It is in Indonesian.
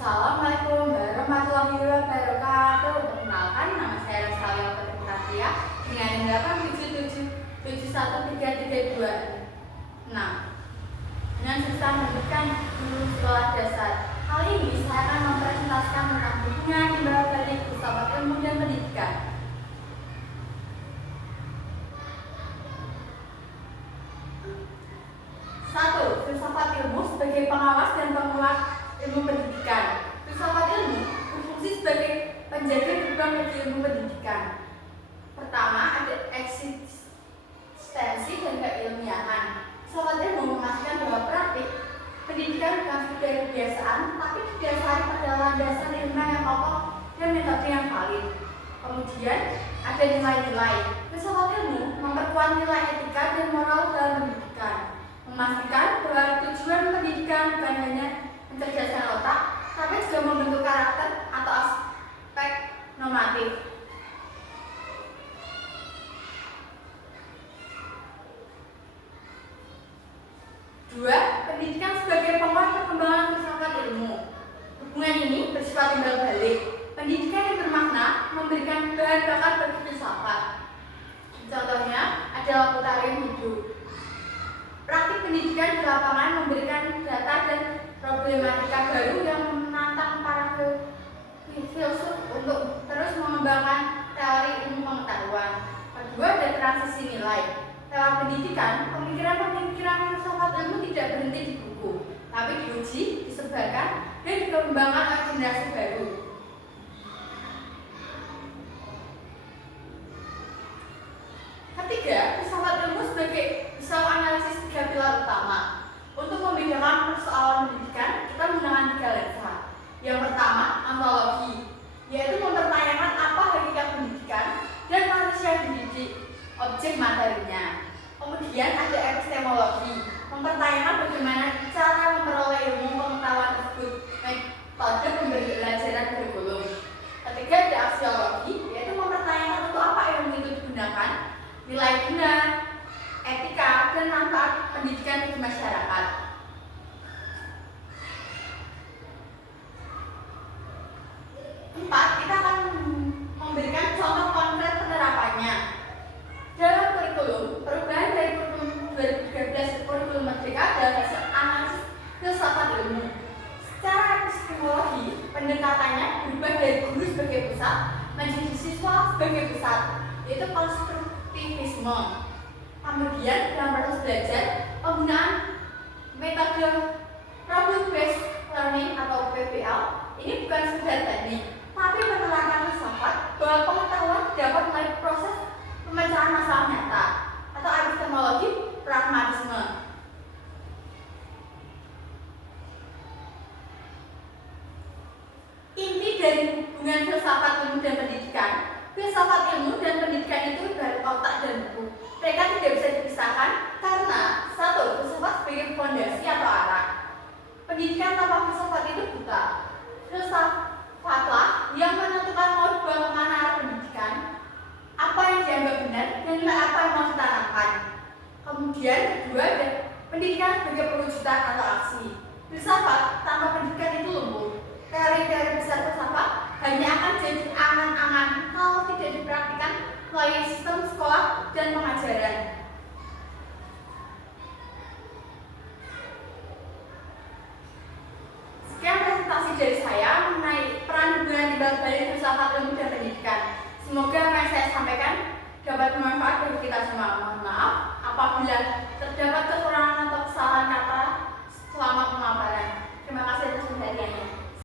Assalamualaikum warahmatullahi wabarakatuh. Perkenalkan, nama saya Rosalia Putri dengan nomor 877713326 dengan jurusan pendidikan guru sekolah dasar. Kali ini saya akan mempresentasikan tentang hubungan timbal balik filsafat ilmu dan pendidikan. 1. Filsafat ilmu sebagai pengawas dan penguat ilmu pendidikan. Filsafat ilmu berfungsi sebagai penjaga gerbang bagi ilmu pendidikan. Pertama, ada eksistensi dan keilmiahan. Filsafat ilmu memastikan bahwa praktik pendidikan bukan sekedar kebiasaan, tapi didasari pada landasan ilmu yang kokoh dan metode yang valid. Kemudian ada nilai-nilai. Filsafat ilmu memperkuat nilai etika dan moral dalam pendidikan, memastikan bahwa tujuan pendidikan bukan hanya mencerdaskan otak, tapi juga membentuk karakter atau aspek normatif. Dua, pendidikan sebagai penguat perkembangan filsafat ilmu. Hubungan ini bersifat timbal balik. Pendidikan yang bermakna memberikan bahan bakar bagi filsafat. Contohnya adalah putarian hidup. Praktik pendidikan di lapangan memberikan data dan problematika baru yang menantang para filsuf untuk terus mengembangkan teori ilmu pengetahuan. Kedua, ada transisi nilai. Lewat pendidikan, pemikiran-pemikiran filsafat ilmu tidak berhenti di buku, tapi diuji, disebarkan, dan dikembangkan oleh generasi baru. Ketiga, filsafat ilmu sebagai pisau analisis tiga pilar utama. Untuk membedakan persoalan pendidikan, kita menggunakan tiga lensa. Yang pertama, ontologi, yaitu mempertanyakan apa hakikat pendidikan dan manusia yang dididik, objek materinya. Kemudian ada epistemologi, mempertanyakan bagaimana cara memperoleh ilmu pengetahuan tersebut, metode pembelajaran kurikulum. Ketiga, ada aksiologi, yaitu mempertanyakan untuk apa ilmu itu digunakan, nilai guna, etika, dan manfaat pendidikan bagi masyarakat. Empat, kita akan memberikan contoh konkret penerapannya. Dalam kurikulum, perubahan dari kurikulum 2013 ke kurikulum Merdeka adalah hasil analisis filsafat ilmu. Secara epistemologi, pendekatannya berubah dari guru sebagai pusat menjadi siswa sebagai pusat, yaitu konstruktivisme. Kemudian dalam proses belajar, penggunaan metode problem based learning atau PBL ini bukan sekedar teknik, tapi penerapan filsafat bahwa pengetahuan dapat melalui proses pemecahan masalah nyata atau epistemologi pragmatisme. Inti dari hubungan filsafat ilmu dan pendidikan, filsafat ilmu dan pendidikan itu ibarat otak dan buku. Mereka tidak bisa dipisahkan karena satu, filsafat sebagai fondasi atau arah. Pendidikan tanpa filsafat itu buta. Filsafatlah yang menentukan mau dibawa kemana arah pendidikan, apa yang dianggap benar, dan nilai apa yang mau ditanamkan. Kemudian kedua, ada pendidikan sebagai perwujudan atau aksi. Filsafat tanpa pendidikan itu lumpuh. Teori-teori besar filsafat hanya akan jadi angan-angan kalau tidak dipraktikkan melalui sistem sekolah dan pengajaran. Sekian presentasi dari saya mengenai peran hubungan timbal balik filsafat ilmu dan pendidikan. Semoga apa yang saya sampaikan dapat bermanfaat bagi kita semua. Mohon maaf apabila terdapat kekurangan